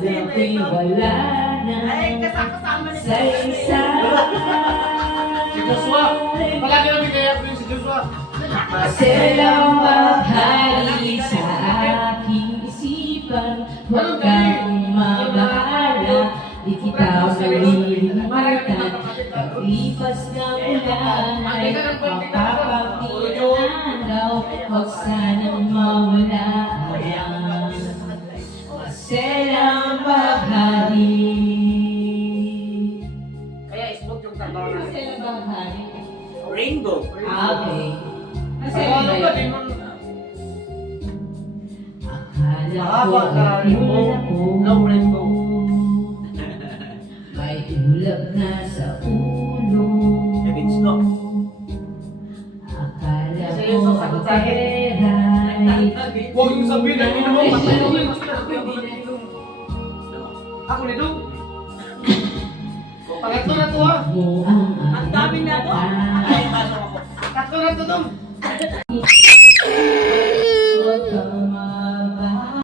ko'y wala na sa Si Joshua. Palagi namin kaya ko yung si Joshua. Silang maghali sa aking isipan. Huwag kang mabahala, di kita malilimutan. Paglipas ng ulan ay mapapapitan daw. Huwag sanang mawala ang silang maghali. Kaya isbot yung trabaho na. Silang maghali. Rainbow. Okay. Ano ba din mo? Akala ko Mahaba ka, rainbow. Long rainbow. may tulak na sa ulo. Kevin Stock. Akala Kasi ko yung ang sasagot sa akin. peray. Huwag yung sabihin na inom. Ako nito. Pangatlo na to ha. Mo ang Ang dami na to. aking Ay, pasok ako. Tatlo na to dong. mata.